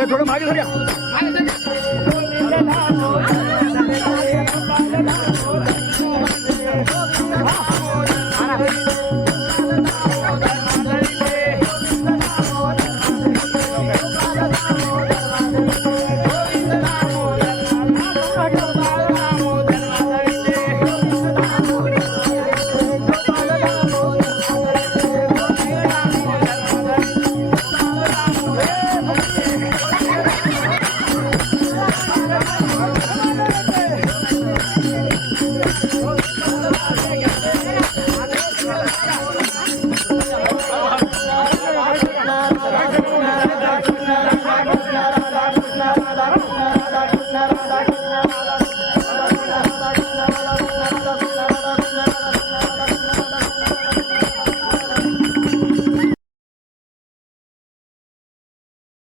थोडं माझी घ्या Thank you.